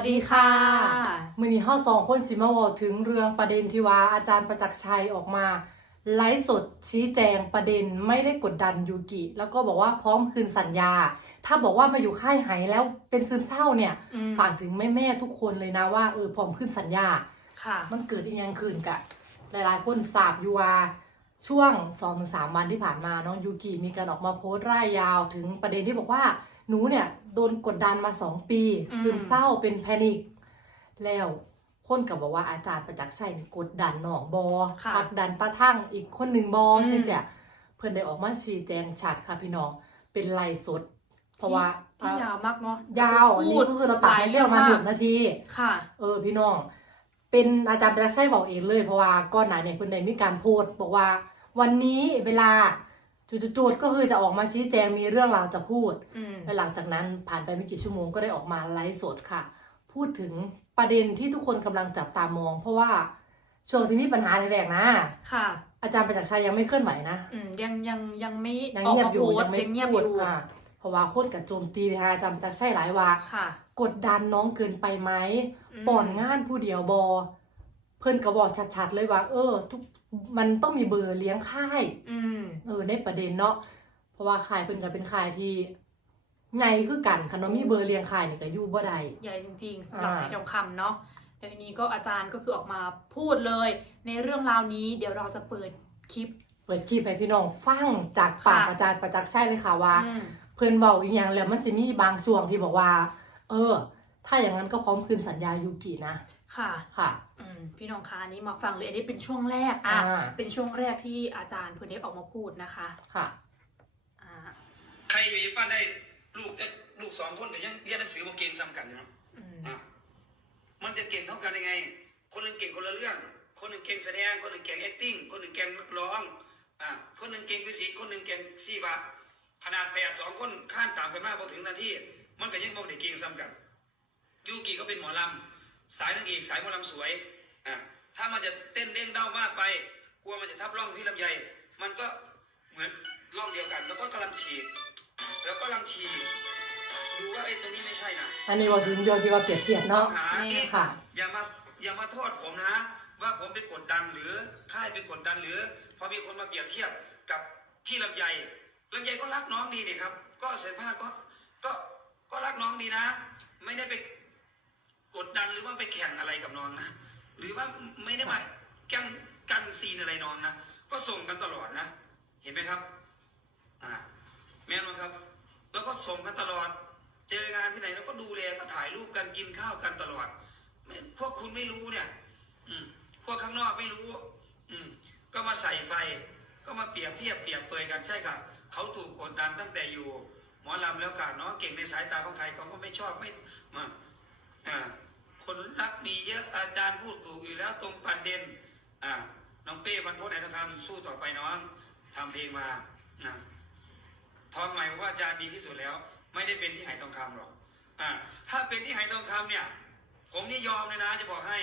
วัสดีค่ะมื่อนี้เฮาสองคนสิมาเว้าถึงเรื่องประเด็นที่ว่าอาจารย์ประจักษ์ชัยออกมา ไลฟ์สดชี้แจงประเด็นไม่ได้กดดันยูกิ แล้วก็บอกว่าพร้อมคืนสัญญา ถ้าบอกว่ามาอยู่ค่ายไหแล้วเป็นซึมเศร้าเนี่ยอืมฝากถึงแม่ๆทุกคนเลยนะว่าเออพร้อมขึ้นสัญญาค่ะ มันเกิดอีกอย่างขึ้นกะ หลายๆ คนทราบอยู่ว่าช่วง2อถึงสวันที่ผ่านมาน้องยูกิมีการออกมาโพสต์ร่ายยาวถึงประเด็นที่บอกว่า หนูเนี่ยโดนกดดันมา2ปีอืม ซึมเศร้าเป็นแพนิคแล้วคนกับบอกว่าอาจารย์ประจักษ์ชัยนี่กดดันน้องบอค่ะผลักดันตาทั้งอีกคนหนึ่งบออืมจังเสียเพื่อนได้ออกมาชี้แจงชัดค่ะพี่น้องเป็นไลฟ์สด เพราะว่าที่ยาวมากเนาะยาวอันนี้ก็คือเราตัดไปเรียกมาหนึ่งนาที ค่ะ เออพี่น้อง เป็นอาจารย์ประจักษ์ชัยบอกเองเลยเพราะว่าก่อนหน้าเนี่ยเพิ่นได้มีการโพสต์บอกว่า วันนี้เวลา จุดๆๆก็คือจะออกมาชี้แจงมีเรื่องราวจะพูดอืมและหลังจากนั้นผ่านไปไม่กี่ชั่วโมงก็ได้ออกมาไลฟ์สดค่ะ พูดถึงประเด็นที่ทุกคนกำลังจับตามอง เพราะว่าช่วงที่มีปัญหาแรกๆนะ ค่ะ อาจารย์ประจักษ์ชัยยังไม่เคลื่อนไหวนะอืมยังยังยังไม่ยังออกเงียบมาอยู่โพสยัต์ไม่ยังเงียบอพูดยู่อ่าเพราะว่าคนกับโจมตีไปหาอาจารย์ประจักษ์ชัยหลายว่าค่ะ กดดันน้องเกินไปไหมมป่อนงานผู้เดียวบอเพื่อนก็บอกชัดๆเลยว่า เออ ทุก มันต้องมีเบอร์เลี้ยงค่ายอืมเออในประเด็นเนาะเพราะว่าค่ายเพิ่นก็เป็นค่ายที่ใหญ่คือกันคันว่ามีเบอร์เลี้ยงค่ายนี่ก็อยู่บ่ได้ใหญ่จริงๆสำหรับอ่าไอ้ทองคำเนาะแล้วทีนี้ก็อาจารย์ก็คือออกมาพูดเลย ในเรื่องราวนี้เดี๋ยวเราจะเปิดคลิป เปิดคลิปให้พี่น้องฟังจากปากค่ะอาจารย์ประจักษ์ชัยเลยค่ะว่าอืมเพิ่นเว้าอีกอย่างแล้วมันสิมีบางช่วงที่บอกว่า เออ ถ้าอย่างนั้นก็พร้อมคืนสัญญายูกินะ ค่ะค่ะอืมพี่น้องคะอันนี้มาฟังเลยอันนี้เป็นช่วงแรกอะอ่า เป็นช่วงแรกที่อาจารย์เพื่อนได้ออกมาพูดนะคะค่ะ อ่าใครหวีป้าได้ลูกเอ๊ะลูกสองคนแต่ยังเรียนหนังสือมาเก่งซ้ำกันอยู่เนาะอืมอะมันจะเก่งเท่ากันยังไง คนหนึ่งเก่งคนละเรื่อง คนหนึ่งเก่งแสดง คนหนึ่งเก่ง acting คนหนึ่งเก่งนักร้องอะคนหนึ่งเก่งฟิสิกส์คนหนึ่งเก่งซีบะขนาดแปดสองคนข้านตามกันมากพอถึงนาทีมันก็ยังบ่ได้เก่งซ้ำกันยูกิก็เป็นหมอลำ สายนางเอกสายหมอลำสวยอะถ้ามันจะเต้นเด้งเด้ามากไป กลัวมันจะทับร่องพี่ลำไยมันก็เหมือนร่องเดียวกัน แล้วก็กำลังฉีดแล้วก็กำลังฉีดดูว่าไอ้ตรงนี้ไม่ใช่นะอันนี้ว่าถึงเดียวที่ว่าเปรียบเทียบเนาะ หานี่ค่ะ อย่ามาอย่ามาโทษผมนะ ว่าผมไปกดดันหรือค่ายไปกดดันหรือ พอมีคนมาเปรียบเทียบกับพี่ลำไยลำไยก็รักน้องดีนี่ครับ ก็เสภาพก็ก็ก็รักน้องดีนะ ไม่ได้ไป กดดันหรือว่าไปแข่งอะไรกับน้องนะหรือว่าไม่ได้มาแกล้งกันซีนอะไรน้องนะก็ส่งกันตลอดนะ เห็นไหมครับ อ่า แม่นไหมครับ แล้วก็ส่งกันตลอด เจองานที่ไหนเราก็ดูแลก็ถ่ายรูปกันกินข้าวกันตลอดไม่พวกคุณไม่รู้เนี่ย อืม พวกข้างนอกไม่รู้ อืม ก็มาใส่ไฟ ก็มาเปรียบเทียบเปรียบเปยกันใช่ค่ะเขาถูกกดดันตั้งแต่อยู่ หมอลำแล้วกันเนาะเก่งในสายตาของใครเขาก็ไม่ชอบไม่มาอ่า คนรักมีเยอะอาจารย์พูดถูกอยู่แล้วตรงประเด็นอ่าน้องเป้บรรพตไหนทองคำสู้ต่อไปน้องทำเพลงมาอ่าทองใหม่ว่าอาจารย์ดีที่สุดแล้ว ไม่ได้เป็นที่ไหทองคำหรอกอ่าถ้าเป็นที่ไหทองคำเนี่ย ผมนี่ยอมเลยนะจะบอกให้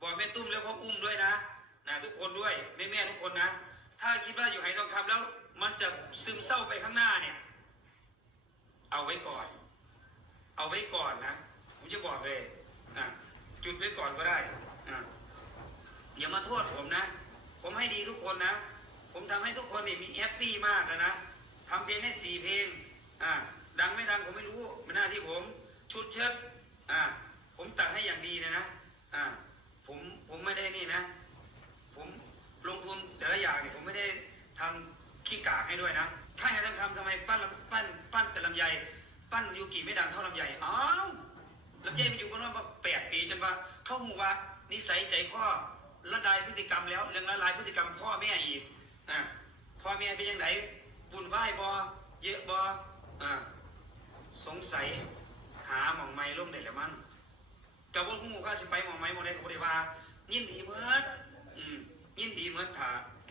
บอกแม่ตุ้มแล้วพ่ออุ้มด้วยนะนะทุกคนด้วยแม่แม่ทุกคนนะ ถ้าคิดว่าอยู่ไหทองคำแล้ว มันจะซึมเศร้าไปข้างหน้าเนี่ย เอาไว้ก่อน เอาไว้ก่อนนะ ผมจะบอกเลยจุดไว้ก่อนก็ได้อย่ามาโทษผมนะ ผมให้ดีทุกคนนะ ผมทำให้ทุกคนนี่มีแฮปปี้มากนะนะทำเพลงให้สี่เพลงอ่าดังไม่ดังผมไม่รู้เป็นหน้าที่ผม ชุดเชิดอ่าผมตัดให้อย่างดีเลยนะอ่าผมผมไม่ได้นี่นะ ผมลงทุนแต่ละอย่างเนี่ยผมไม่ได้ทำขี้กากให้ด้วยนะถ้าอยากทำทำทำไมปั้นปั้นปั้นแต่ลำไยปั้นยูกิไม่ดังเท่าลำไยอ้าว ลำไยมันอยู่กันมาแปดปีจนว่าเข้าหูว่านิสัยใจข้อละลายพฤติกรรมแล้วยังละลายพฤติกรรมพ่อแม่อีกอ่าพ่อแม่เป็นยังไงบุญไหว้บอเยอะบออ่าสงสัยหาหมองไม้ล่มได้แล้วมั้งกับว่าหูก็สิไปหมองไม้หมองใดก็บ่ได้ว่ายินดีเมิดอืมยินดีเมิดถ้า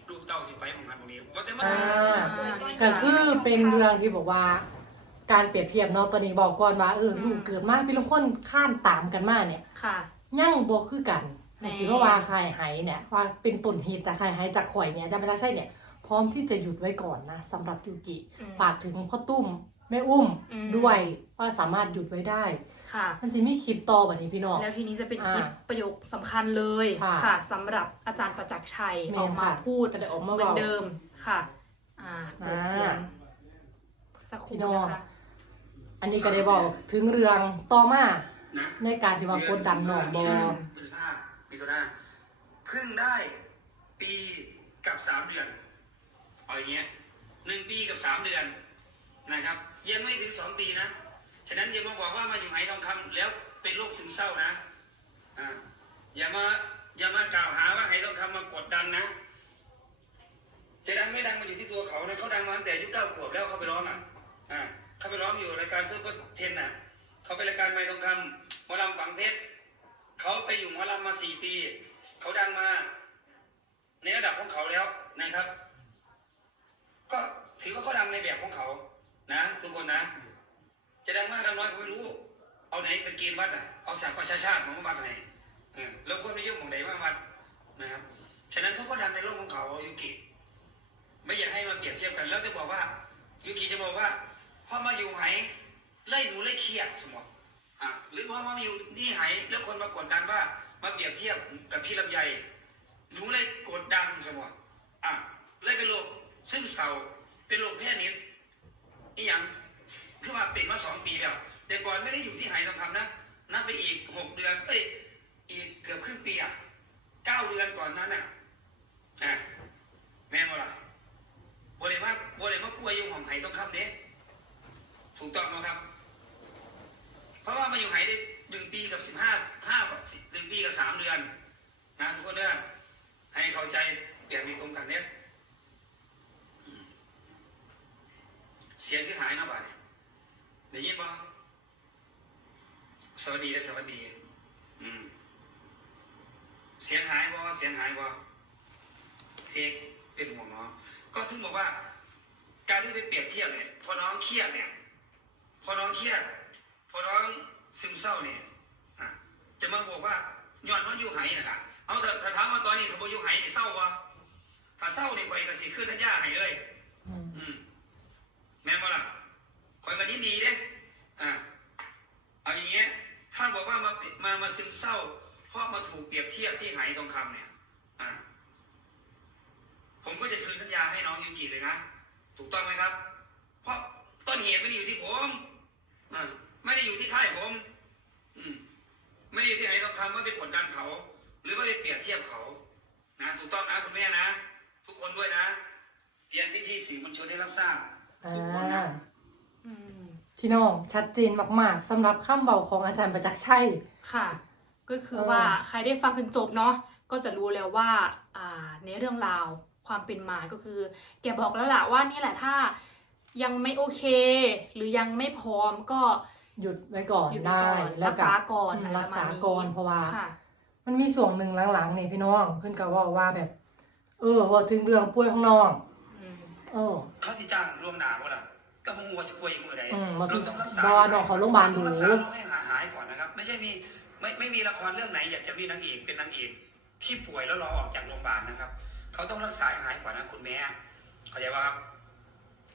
ลูกเต้าสิไปหมองหันหมองนี้ว่าแต่มันอ่าก็คือเป็นเรื่องที่บอกว่า การเปรียบเทียบเนาะตอนนี้บอกก่อนว่าเออลูกเกิดมาเป็นคนข้านตามกันมาเนี่ยค่ะ ยั่งบ่คือกันแหม่สิว่าว่าใครไหเนี่ยว่าเป็นต้นเหตุแต่ใครไหจากข่อยเนี่ยจะไม่ใช่เนี่ย พร้อมที่จะหยุดไว้ก่อนนะสำหรับยูกิอืม ฝากถึงพ่อตุ้มแม่อุ้มอืมด้วยว่าสามารถหยุดไว้ได้คค่ะ มันจะมีคลิปต่อแบบนี้พี่น้อง แล้วทีนี้จะเป็นอ่าคลิปประโยคสำคัญเลยค่ะค่ะ สำหรับอาจารย์ประจักษ์ชัยแม่อนอกมาค่ะพูดก็ได้ออกมาเหมือนเว้าเดิมค่ะ อ่าเปิดเสียงสักครู่พี่น้อง นะคะ อันนี้ก็ได้บอกถึงเรื่องต่อมานะในการที่ว่ากดดันน้องบอพฤษภามิถุนาเพิ่งได้ปีกับสามเดือนเอาอย่างเงี้ยหนึ่งปีกับสามเดือนนะครับ ยังไม่ถึงสองปีนะฉะนั้นอย่ามาบอกว่ามาอยู่ไหทองคำแล้วเป็นโรคซึมเศร้านะอ่าอย่ามาอย่ามากล่าวหาว่าไหทองคำมากดดันนะจะดังไม่ดังมันอยู่ที่ตัวเขานะเขาดังมาตั้งแต่อายุเก้าขวบแล้วเขาไปร้องอะอ่า เขาไปร้องอยู่รายการซุปเปอร์เทนน่ะเขาไปรายการไม้ทองคำหมอลำฝังเพชรเขาไปอยู่หมอลำมาสี่ปี เขาดังมา ในระดับของเขาแล้วนะครับ ก็ถือว่าเขาดังในแบบของเขา นะทุกคนนะ จะดังมากดังน้อยผมไม่รู้ เอาไหนเป็นเกณฑ์วัดอะเอาสักประชาชาติของวัดไหนแล้วคนไม่ยุ่งของไหนว่าวัดนะครับฉะนั้นเขาก็ดังในโลกของเขายุกิ ไม่อยากให้มาเปรียบเทียบกัน แล้วจะบอกว่ายุกิจะบอกว่า พอมาอยู่ไหไล่หนูไล่เครียดสมมติอะหรือพอมาอยู่นี่ไหแล้วคนมากดดันว่ามาเปรียบเทียบกับพี่ลำไยหนูเลยกดดันสมมติอะเลยเป็นโรคซึมเศร้าเป็นโรคแพนิดนี่ยังคือว่าเป็นมาสองปีแล้วแต่ก่อนไม่ได้อยู่ที่ไหทองคำนะนับไปอีกหกเดือนเอ้ยอีกเกือบครึ่งปีอะเก้าเดือนก่อนนั้นอะอะแม่นบ่ล่ะบริมาบริมาป่วยอยู่ของไหต้องคำเนี้ย ถูกต้องไหมครับ เพราะว่ามาอยู่ไหได้หนึ่งปีกับสิบห้าห้าหนึ่งปีกับสามเดือนนะทุกคนเด้อให้เข้าใจเปลี่ยนมีตรงกันเนี้ยเสียงที่หายนะบ่ายได้ยินบ่สวัสดีและสวัสดี อืม เสียงหายบ่เสียงหายบ่เทคเป็นห่วงน้องก็ถึงบอกว่า การที่ไปเปรียบเทียบเนี่ยพอน้องเครียดเนี่ย พอน้องเครียดพอน้องซึมเศร้าเนี่ยอะจะมาบอกว่าย้อนว่าอยู่ไหนะครับเอาแต่ถ้าถามว่าตอนนี้ถ้าบ่อยู่ไหนี่เศร้าวะถ้าเศร้านี่ข่อยก็สิขึ้นทัญญาให้เลยอืมอืมแม่นบ่ล่ะข่อยก็ยินดีเด้อ่าเอาอย่างเงี้ยถ้าบอกว่ามามามาซึมเศร้า เพราะมาถูกเปรียบเทียบที่ไหทองคำเนี่ย อ่า ผมก็จะคืนสัญญาให้น้องยูกิเลยนะถูกต้องไหมครับ เพราะต้นเหตุไม่ได้อยู่ที่ผมอ่า ไม่ได้อยู่ที่ค่ายผม อืม ไม่ได้อยู่ที่ไหนต้องทำว่าไปกดดันเขา หรือว่าไปเปรียบเทียบเขานะถูกต้องนะคุณแม่นะทุกคนด้วยนะเรียนพี่พี่ๆสื่อมวลชนได้รับทราบอ่ทุกคนนะาอืมพี่น้องชัดเจนมากๆสำหรับคำเบาของอาจารย์ประจักษ์ชัยค่ะ ก็คือเออว่าใครได้ฟังจนจบเนาะก็จะรู้แล้วว่าอ่าในเรื่องราวความเป็นมาก็คือ แกบอกแล้วล่ะว่านี่แหละถ้า ยังไม่โอเค หรือยังไม่พร้อมก็ หยุดไว้ก่อนหยุดได้ไว้ก่อนแล้วรักษาก่อนอืมอะไรรักษาประมาณนี้ ก่อนเพราะว่า ค่ะ มันมีส่วนหนึ่งหลังๆนี่พี่น้อง เพื่อนก็เว่าว่าแบบ เออว่าถึงเรื่องป่วยของน้องอืมเออ เขาที่จ้างรวมหนาบ่ล่ะก็มึงว่าสิป่วยอีกมือใดอืมมาถึงเรต้องรักษาบอน้องเขาโรงพยาบาลดู ต้องรักษาน้องให้หายหายก่อนนะครับ ไม่ใช่มีไม่ไม่มีละครเรื่องไหนอยากจะมีนางเอกเป็นนางเอกที่ป่วยแล้วรอออกจากโรงพยาบาลนะครับ เขาต้องรักษาให้หายก่อนนะคุณแม่เข้าใจว่าครับ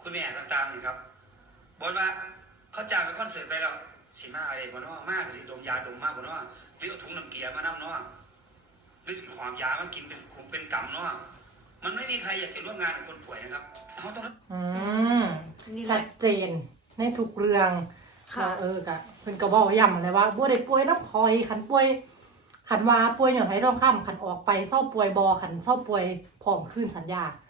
คุณแม่ต่างๆนี่ครับบนว่าเขาจ้างไปคอนเสิร์ตไปแล้วสิมาอะไรบนว่ามากสิดมยาดมมากบนว่าหรือเอาถุงน้ำเกลือมาน้ำเนาะหรือหอมยามากินเป็นคงเป็นกำเนาะมันไม่มีใครอยากจะร่วมงานกับคนป่วยนะครับเขาต้องอืมนี่แหชัละดเจนในทุกเรื่องค่ะว่าเออกะเพิ่นก็บอกย้ำเลยว่าบ่ได้ป่วยน้ำคอยขันป่วยขันว่าป่วยอย่างไรต้องค้ำขันออกไปเศร้าป่วยบอขันเศร้าป่วยพร้อมคืนสัญญา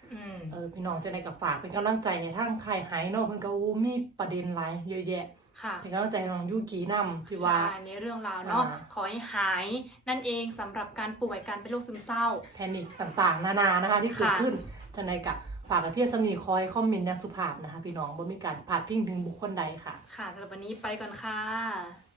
อืม เออพี่น้องจะได้กับฝากเป็นกำลังใจให้ทั้งใครหายเนาะเพิ่นก็อู้มีประเด็นหลายเยอะแยะค่ะเป็นกำลังใจให้น้องยูกีนำที่ว่าใช่ในเรื่องราวเนาะอ่าขอให้หายนั่นเองสำหรับการป่วยการเป็นโรคซึมเศร้าแพนิคต่างๆ นานานะคะที่เกิดค่ะขึ้นจะในกับฝากกับพี่สมีคอยคอมเมนต์อย่างสุภาพนะคะ พี่น้องบ่มีการพาดพิงถึงบุคคลใดค่ะ ค่ะสำหรับวันนี้ไปก่อนค่ะ